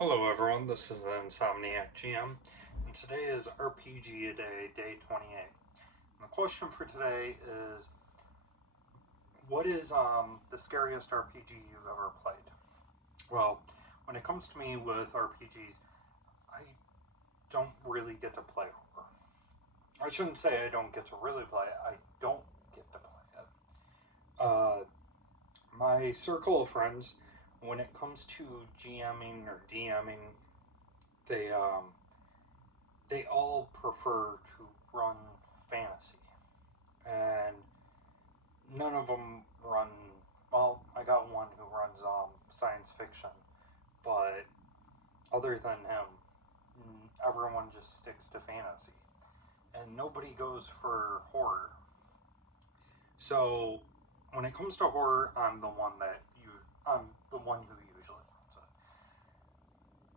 Hello everyone, this is the Insomniac GM, and today is RPG A Day 28. And the question for today is, what is the scariest RPG you've ever played? Well, when it comes to me with RPGs, I don't really get to play horror. I shouldn't say I don't get to really play it, I don't get to play it. My circle of friends, when it comes to GMing or DMing, they they all prefer to run fantasy, and none of them run. Well, I got one who runs science fiction, but other than him, everyone just sticks to fantasy, and nobody goes for horror. So when it comes to horror, I'm the one who usually runs it.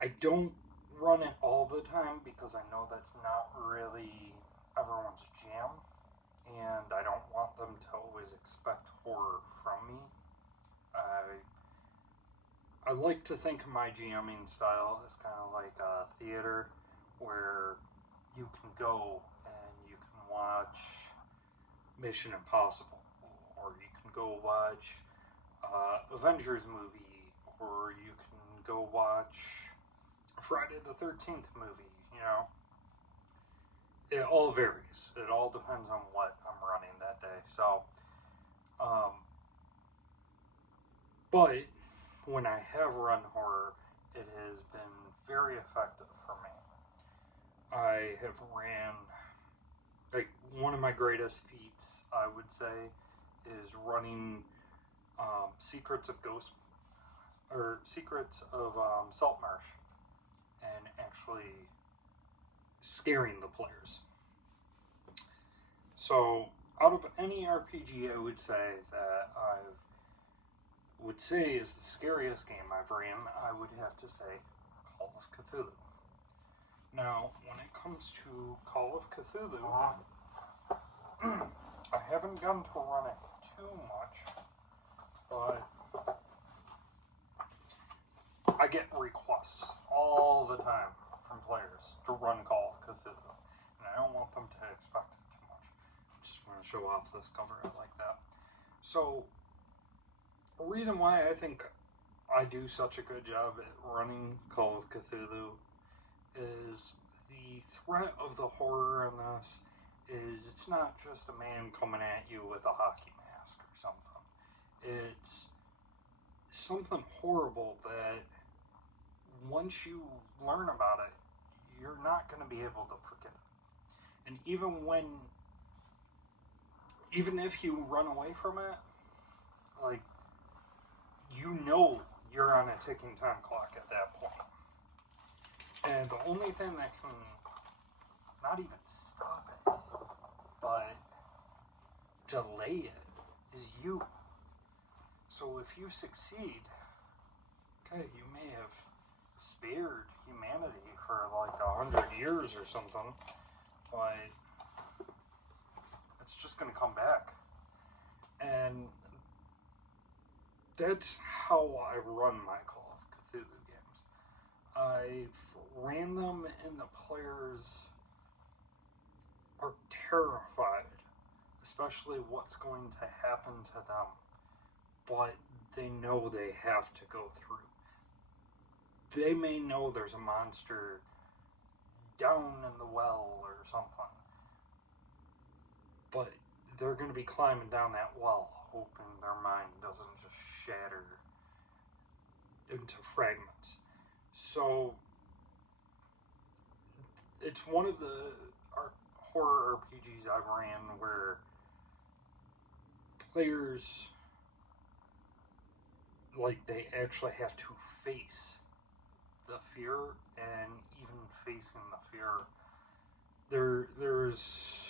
I don't run it all the time because I know that's not really everyone's jam, and I don't want them to always expect horror from me. I like to think of my GMing style as kind of like a theater where you can go and you can watch Mission Impossible, or you can go watch Avengers movie, or you can go watch Friday the 13th movie. It all varies. It all depends on what I'm running that day. Um, but when I have run horror, it has been very effective for me. I have ran, like, one of my greatest feats, I would say, is running Secrets of Ghost, or Secrets of Saltmarsh, and actually scaring the players. So, out of any RPG, I would say that I would say is the scariest game I've ran, I would have to say Call of Cthulhu. Now, when it comes to Call of Cthulhu, I haven't gotten to run it too much, but I get requests all the time from players to run Call of Cthulhu, and I don't want them to expect it too much. I just want to show off this cover. I like that. So, the reason why I think I do such a good job at running Call of Cthulhu is the threat of the horror in this is it's not just a man coming at you with a hockey mask or something. It's something horrible that once you learn about it, you're not going to be able to forget it. And even if you run away from it, like, you're on a ticking time clock at that point. And the only thing that can not even stop it, but delay it is you. So if you succeed, okay, you may have spared humanity for like 100 years or something, but it's just going to come back. And that's how I run my Call of Cthulhu games. I've ran them, and the players are terrified, especially what's going to happen to them, but they know they have to go through. They may know there's a monster down in the well or something, but they're going to be climbing down that well, hoping their mind doesn't just shatter into fragments. So it's one of the horror RPGs I've ran where players, like, they actually have to face the fear, and even facing the fear, there's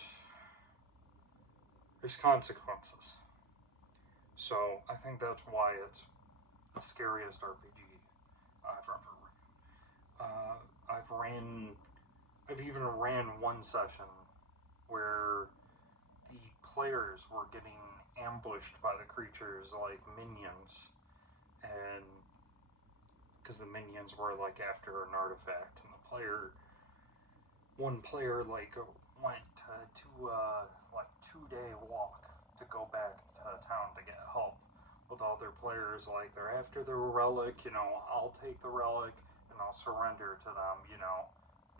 consequences. So I think that's why it's the scariest RPG I've ever ran. I've even ran one session where the players were getting ambushed by the creatures like minions, and because the minions were like after an artifact, and one player like went to like 2-day walk to go back to town to get help with other players. Like they're after the relic, I'll take the relic and I'll surrender to them, and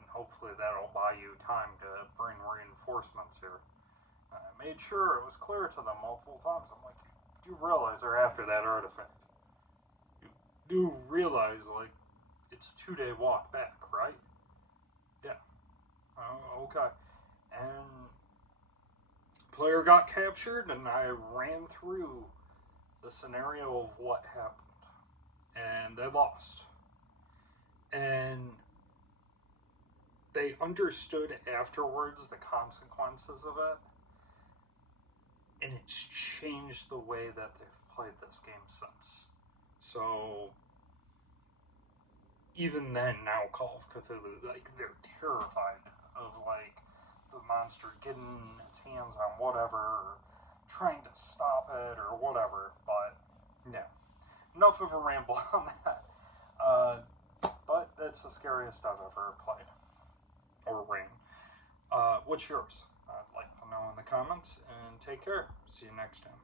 hopefully that'll buy you time to bring reinforcements here. I made sure it was clear to them multiple times. I'm like, you do realize they're after that artifact. You do realize, like, it's a 2-day walk back, right? Yeah. Okay. And player got captured, and I ran through the scenario of what happened. And they lost. And they understood afterwards the consequences of it. And it's changed the way that they've played this game since. So even then, now Call of Cthulhu, like, they're terrified of, like, the monster getting its hands on whatever, or trying to stop it, or whatever. But no, enough of a ramble on that. But that's the scariest I've ever played or ran. What's yours? I'd like to know in the comments, and take care. See you next time.